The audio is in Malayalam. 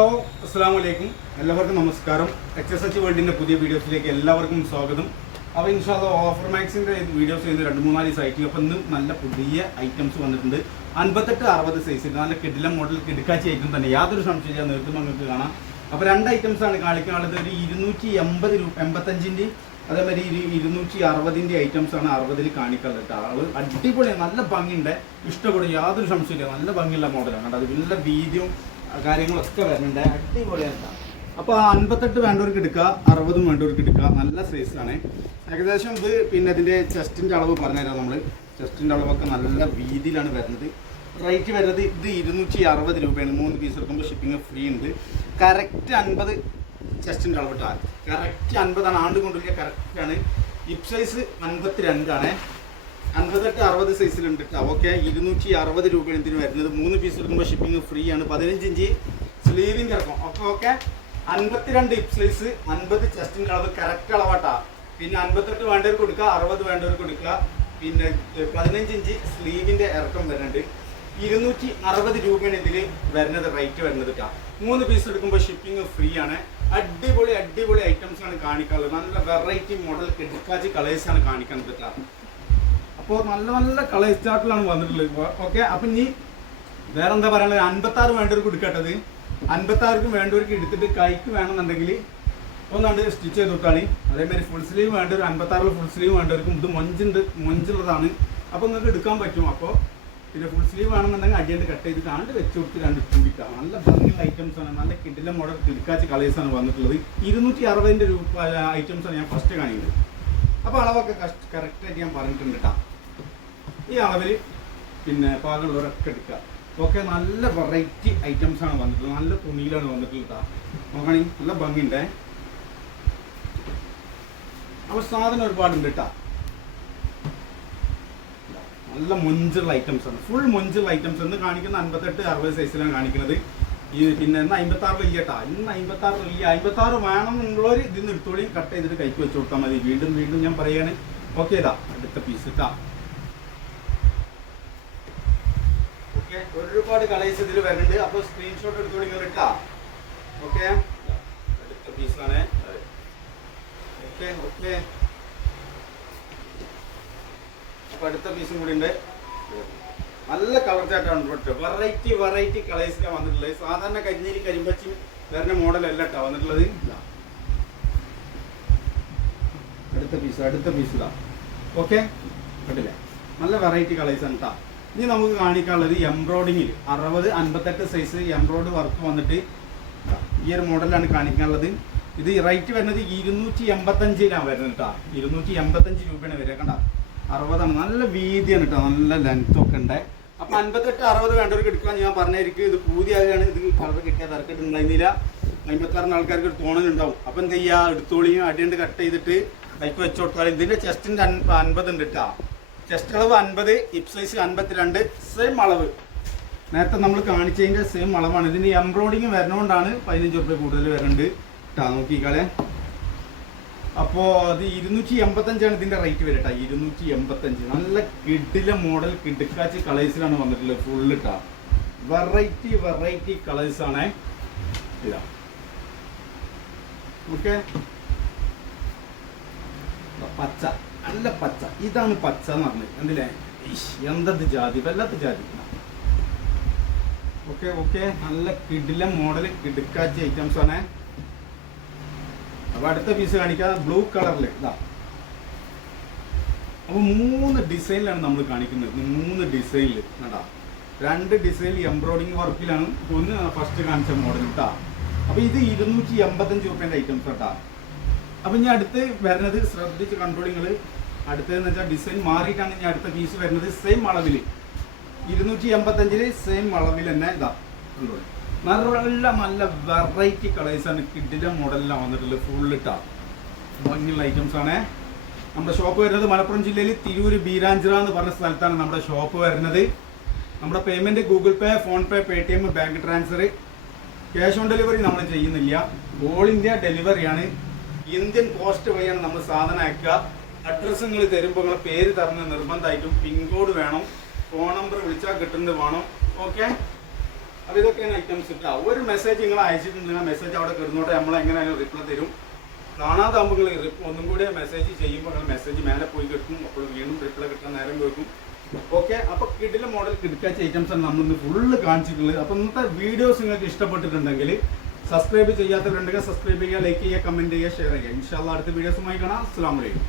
ഹലോ അസ്സാം വലൈക്കും എല്ലാവർക്കും നമസ്കാരം. എച്ച് എസ് എച്ച് വേൾഡിന്റെ പുതിയ വീഡിയോസിലേക്ക് എല്ലാവർക്കും സ്വാഗതം. അപ്പോൾ ഇൻഷാല്ല ഓഫർ മാക്സിന്റെ വീഡിയോസ് ചെയ്യുന്ന രണ്ട് മൂന്നാൽ സൈറ്റിൽ അപ്പോൾ ഇന്ന് നല്ല പുതിയ ഐറ്റംസ് വന്നിട്ടുണ്ട്. അൻപത്തെട്ട് അറുപത് സൈസിൽ നല്ല കിടിലം മോഡൽ കിടക്കാച്ചി ഐറ്റം തന്നെ. യാതൊരു സംശയമില്ല നേരത്തെ നിങ്ങൾക്ക് കാണാം. അപ്പോൾ രണ്ട് ഐറ്റംസ് ആണ് കാണിക്കാനുള്ളത്. ഒരു ഇരുന്നൂറ്റി എൺപത് രൂപ എൺപത്തഞ്ചിന്റെ അതേമാതിരി ഇരു ഇരുന്നൂറ്റി അറുപതിന്റെ ഐറ്റംസ് ആണ് അറുപതിൽ കേട്ടോ. ആൾ അടിപൊളിയാണ് നല്ല ഭംഗിയുണ്ട്. ഇഷ്ടപ്പെടും യാതൊരു സംശയമില്ല നല്ല ഭംഗിയുള്ള മോഡലാണ് കേട്ടോ. അത് നല്ല വീതിയും കാര്യങ്ങളൊക്കെ വരുന്നുണ്ട്. അടിപൊളിയാണ് അപ്പോൾ അൻപത്തെട്ട് വേണ്ടവർക്ക് എടുക്കുക അറുപതും വേണ്ടവർക്ക് എടുക്കുക. നല്ല സൈസ് ആണ് ഏകദേശം ഇത് പിന്നെ ഇതിന്റെ ചെസ്റ്റിന്റെ അളവ് പറഞ്ഞുതരാം നമ്മൾ ചെസ്റ്റിന്റെ അളവൊക്കെ നല്ല വീതിയിലാണ് വരുന്നത്. റേറ്റ് വരുന്നത് ഇത് ഇരുന്നൂറ്റി അറുപത് രൂപയാണ്. മൂന്ന് പീസ് എടുക്കുമ്പോൾ ഷിപ്പിംഗ് ഫ്രീ ഉണ്ട്. കറക്റ്റ് അൻപത് ചെസ്റ്റിന്റെ അളവ് ഇട്ടാൽ കറക്റ്റ് അൻപതാണ്. ആണ്ട് കൊണ്ടില്ല കറക്റ്റാണ് ഇപ് സൈസ് അൻപത്തി രണ്ടാണ് അൻപത്തെട്ട് അറുപത് സൈസിലുണ്ട് കേട്ടോ ഓക്കെ ഇരുന്നൂറ്റി അറുപത് രൂപയാണ് ഇതിന് വരുന്നത്. മൂന്ന് പീസ് എടുക്കുമ്പോൾ ഷിപ്പിംഗ് ഫ്രീ ആണ്. പതിനഞ്ച് ഇഞ്ച് സ്ലീവിന്റെ ഇറക്കും. Okay okay. അൻപത്തിരണ്ട് സൈസ് അൻപത് ചെസ്റ്റിന്റെ അളവ് കറക്റ്റ് അളവാട്ടാ. പിന്നെ അൻപത്തെട്ട് വേണ്ടവർക്ക് കൊടുക്കുക അറുപത് വേണ്ടവർക്ക് കൊടുക്കുക. പിന്നെ പതിനഞ്ച് ഇഞ്ച് സ്ലീവിന്റെ ഇറക്കം വരുന്നുണ്ട്. ഇരുന്നൂറ്റി അറുപത് രൂപയാണ് ഇതിൽ വരുന്നത് റേറ്റ് വരുന്നത് കേട്ടോ മൂന്ന് പീസ് എടുക്കുമ്പോൾ ഷിപ്പിംഗ് ഫ്രീ ആണ്. അടിപൊളി അടിപൊളി ഐറ്റംസ് ആണ് കാണിക്കാനുള്ളത്. നല്ല വെറൈറ്റി മോഡൽ കിടക്കാച്ചി കളേഴ്സ് ആണ് കാണിക്കുന്നത് കേട്ടോ അപ്പോൾ നല്ല നല്ല കളർ സ്റ്റാർട്ടിലാണ് വന്നിട്ടുള്ളത്. ഓക്കെ അപ്പം ഇനി വേറെ എന്താ പറയുന്നത് അൻപത്തി ആറ് വേണ്ടവർക്ക് എടുക്കട്ടത് അൻപത്തി ആർക്കും വേണ്ടവർക്ക് എടുത്തിട്ട് കൈക്ക് വേണമെന്നുണ്ടെങ്കിൽ ഒന്നാണ്ട് സ്റ്റിച്ച് ചെയ്ത് കൊടുത്താണ് അതേമാതിരി ഫുൾ സ്ലീവ് വേണ്ടവർ അൻപത്തി ആറിൽ ഫുൾ സ്ലീവ് വേണ്ടവർക്കും ഇത് മൊഞ്ചുണ്ട് മൊഞ്ചുള്ളതാണ്. അപ്പോൾ നിങ്ങൾക്ക് എടുക്കാൻ പറ്റും. അപ്പോൾ പിന്നെ ഫുൾ സ്ലീവ് വേണമെന്നുണ്ടെങ്കിൽ അടിയണ്ട് കട്ട് ചെയ്ത് കാണ്ട് വെച്ച് കൊടുത്ത് രണ്ട് ചൂടിക്കാം നല്ല ഭംഗിയുള്ള ഐറ്റംസ് ആണ്. നല്ല കിഡിലെ മോഡൽ കിടക്കാച്ച് കളേഴ്സ് ആണ് വന്നിട്ടുള്ളത്. ഇരുന്നൂറ്റി അറുപതിന്റെ രൂപ ഐറ്റംസ് ആണ് ഞാൻ ഫസ്റ്റ് കാണിക്കുന്നത്. അപ്പോൾ അളവൊക്കെ കറക്റ്റായിട്ട് ഞാൻ പറഞ്ഞിട്ടുണ്ട് കേട്ടോ ഈ അളവിൽ പിന്നെ പാകമുള്ളവരൊക്കെ എടുക്കുക. ഒക്കെ നല്ല വെറൈറ്റി ഐറ്റംസ് ആണ് വന്നിട്ടുള്ളത്. നല്ല തുണിയിലാണ് വന്നിട്ടുള്ളത് കേട്ടോ നോക്കണെങ്കിൽ നല്ല ഭംഗിയുണ്ടേ? അപ്പോൾ സാധനം ഒരുപാടുണ്ട് കേട്ടോ നല്ല മൊഞ്ചുള്ള ഐറ്റംസ് ആണ്. ഫുൾ മൊഞ്ചുള്ള ഐറ്റംസ് എന്ന് കാണിക്കുന്ന അൻപത്തെട്ട് അറുപത് സൈസിലാണ് കാണിക്കുന്നത്. ഈ പിന്നെ ഇന്ന് അമ്പത്തി ആറ് വലിയ കേട്ടാ ഇന്ന് അമ്പത്തി ആറ് വലിയ അമ്പത്തി ആറ് വേണം എന്നുള്ളവർ ഇതിന്ന് എടുത്തോളി കട്ട് ചെയ്തിട്ട് കൈക്ക് വെച്ച് കൊടുത്താൽ മതി. വീണ്ടും വീണ്ടും ഞാൻ പറയാണ്. ഓക്കെ ഇതാ അടുത്ത പീസ് ഇട്ടാ ഒരുപാട് കളേഴ്സ് ഇതിൽ വരുന്നുണ്ട്. അപ്പോൾ സ്ക്രീൻഷോട്ട് എടുത്തോളി നിങ്ങൾ ഇട്ടാ. ഓക്കെ അടുത്ത പീസാണ് ഓക്കെ ഓക്കെ അപ്പൊ അടുത്ത പീസും കൂടി ഉണ്ട്. നല്ല കളർ ചാട്ടാണ് വെറൈറ്റി വെറൈറ്റി കളേഴ്സിലാണ് വന്നിട്ടുള്ളത്. സാധാരണ കരിഞ്ഞേരി കരിമ്പച്ചി വരുന്ന മോഡലല്ല കേട്ടോ വന്നിട്ടുള്ളത്. അടുത്ത പീസ് അടുത്ത പീസ് ഇതാ ഓക്കെ കണ്ടില്ലേ? നല്ല വെറൈറ്റി കളേഴ്സ് ആണ് കേട്ടോ ഇനി നമുക്ക് കാണിക്കാനുള്ളത് എംബ്രോയിഡിങ്ങിൽ അറുപത് അൻപത്തെട്ട് സൈസ് എംബ്രോയിഡ് വർക്ക് വന്നിട്ട്. ഈ ഒരു മോഡലാണ് കാണിക്കാനുള്ളത്. ഇത് റേറ്റ് വരുന്നത് ഇരുന്നൂറ്റി എൺപത്തഞ്ചിലാണ് വരുന്നത് കേട്ടോ ഇരുന്നൂറ്റി എൺപത്തഞ്ച് രൂപയാണ് വരിക കണ്ട. അറുപതാണ്. നല്ല വീതിയാണ് കേട്ടോ നല്ല ലെങ്ത് ഒക്കെ ഉണ്ട്. അപ്പൊ അൻപത്തെട്ട് അറുപത് വേണ്ടവർക്ക് എടുക്കാൻ ഞാൻ പറഞ്ഞായിരിക്കും. ഇത് പൂതിയാകാണ് ഇത് കളർ കിട്ടിയാൽ തിരക്കിട്ട് ഉണ്ടായിരുന്നില്ല അമ്പത്താറിന് ആൾക്കാർക്ക് ഒരു തോണലുണ്ടാവും അപ്പൊ എന്ത് ചെയ്യാ? എടുത്തോളിയും അടിയുണ്ട് കട്ട് ചെയ്തിട്ട് ബൈക്ക് വെച്ച് ഇതിന്റെ ചെസ്റ്റിന്റെ അൻപത് ഉണ്ട് കേട്ടോ ചെസ്റ്റ് അളവ് അൻപത് ഹിപ് സൈസ് അൻപത്തിരണ്ട് സെയിം അളവ്. നേരത്തെ നമ്മൾ കാണിച്ചതിന്റെ സെയിം അളവാണ്. ഇതിന് എംബ്രോയിഡിങ് വരുന്നതുകൊണ്ടാണ് പതിനഞ്ച് റുപ്യ കൂടുതൽ വരുന്നുണ്ട് കേട്ടോ നോക്കിക്കാളെ അപ്പോൾ അത് ഇരുന്നൂറ്റി എൺപത്തഞ്ചാണ് ഇതിന്റെ റേറ്റ് വരട്ടെ ഇരുന്നൂറ്റി എൺപത്തഞ്ച് നല്ല കിഡിലെ മോഡൽ കിടുക്കാച്ച് കളേഴ്സിലാണ് വന്നിട്ടുള്ളത് ഫുള്ള് ഇട്ടാ വെറൈറ്റി വെറൈറ്റി കളേഴ്സാണ് ഇതാ. ഓക്കെ പച്ച. നല്ല പച്ച. ഇതാണ് പച്ച എന്ന് പറഞ്ഞത്. എന്തില്ലേ എന്തത് ജാതി? വല്ലാത്ത ജാതി. Okay okay. നല്ല കിടില മോഡൽ കിടുക്കാച്ചി ഐറ്റംസ് ആണ്. അപ്പൊ അടുത്ത പീസ് കാണിക്കാം. ബ്ലൂ കളറിൽ ഇതാ. അപ്പൊ മൂന്ന് ഡിസൈനിലാണ് നമ്മൾ കാണിക്കുന്നത്. മൂന്ന് ഡിസൈനിൽ കേട്ടാ രണ്ട് ഡിസൈൻ എംബ്രോയിഡിങ് വർക്കിലാണ് ഒന്ന് ഫസ്റ്റ് കാണിച്ച മോഡൽ കേട്ടാ അപ്പൊ ഇത് ഇരുന്നൂറ്റി എൺപത്തഞ്ച് റുപ്യന്റെ ഐറ്റംസ് കേട്ടാ അപ്പൊ ഇനി അടുത്ത് വരുന്നത് ശ്രദ്ധിച്ച് കൺട്രോളിങ്ങൾ അടുത്തതെന്ന് വെച്ചാൽ ഡിസൈൻ മാറിയിട്ടാണ് ഇനി അടുത്ത പീസ് വരുന്നത്. സെയിം അളവിൽ ഇരുന്നൂറ്റി എൺപത്തഞ്ചിൽ സെയിം അളവിൽ തന്നെ ഇതാ. കണ്ടോ? നല്ല നല്ല വെറൈറ്റി കളേഴ്സാണ് കിഡിലെ മോഡലിലാണ് വന്നിട്ടുള്ളത്. ഫുള്ളിട്ടാ ഭംഗിയുള്ള ഐറ്റംസ് ആണ്. നമ്മുടെ ഷോപ്പ് വരുന്നത് മലപ്പുറം ജില്ലയിൽ തിരൂര് ബീരാഞ്ചിറ എന്ന് പറഞ്ഞ സ്ഥലത്താണ് നമ്മുടെ ഷോപ്പ് വരുന്നത്. നമ്മുടെ payment Google Pay PhonePe Paytm bank transfer cash on delivery നമ്മൾ ചെയ്യുന്നില്ല ഓൾ ഇന്ത്യ ഡെലിവറിയാണ് ഇന്ത്യൻ പോസ്റ്റ് വഴിയാണ് നമ്മൾ സാധനം അയക്കുക. അഡ്രസ്സ് നിങ്ങൾ തരുമ്പോൾ നിങ്ങളെ പേര് തരുന്ന നിർബന്ധമായിട്ടും പിൻകോഡ് വേണം ഫോൺ നമ്പർ വിളിച്ചാൽ കിട്ടുന്നത് വേണം. ഓക്കെ? അപ്പോൾ ഇതൊക്കെയാണ് ഐറ്റംസ് കിട്ടുക ഒരു മെസ്സേജ് നിങ്ങൾ അയച്ചിട്ടുണ്ടെങ്കിൽ ആ മെസ്സേജ് അവിടെ കിടന്നോട്ടെ നമ്മൾ എങ്ങനെയായാലും റിപ്ലൈ തരും. കാണാതാകുമ്പോൾ നിങ്ങൾ ഒന്നും കൂടി മെസ്സേജ് ചെയ്യുമ്പോൾ നിങ്ങൾ മെസ്സേജ് മേലെ പോയി കിട്ടും അപ്പോൾ വീണ്ടും റിപ്ലൈ കിട്ടാൻ നേരം വെക്കും ഓക്കെ? അപ്പോൾ കിഡിലെ മോഡൽ കിടക്കാച്ച ഐറ്റംസ് ആണ് നമ്മൾ ഇന്ന് ഫുള്ള് കാണിച്ചിട്ടുള്ളത്. അപ്പോൾ ഇന്നത്തെ വീഡിയോസ് നിങ്ങൾക്ക് ഇഷ്ടപ്പെട്ടിട്ടുണ്ടെങ്കിൽ സബ്സ്ക്രൈബ് ചെയ്യാത്തവരുണ്ടെങ്കിൽ സബ്സ്ക്രൈബ് ചെയ്യുക ലൈക്ക് ചെയ്യുക കമന്റ് ചെയ്യുക ഷെയർ ചെയ്യുക. ഇൻഷാല്ല അടുത്ത വീഡിയോസുമായി കാണാം. അസ്സാം വലൈക്കും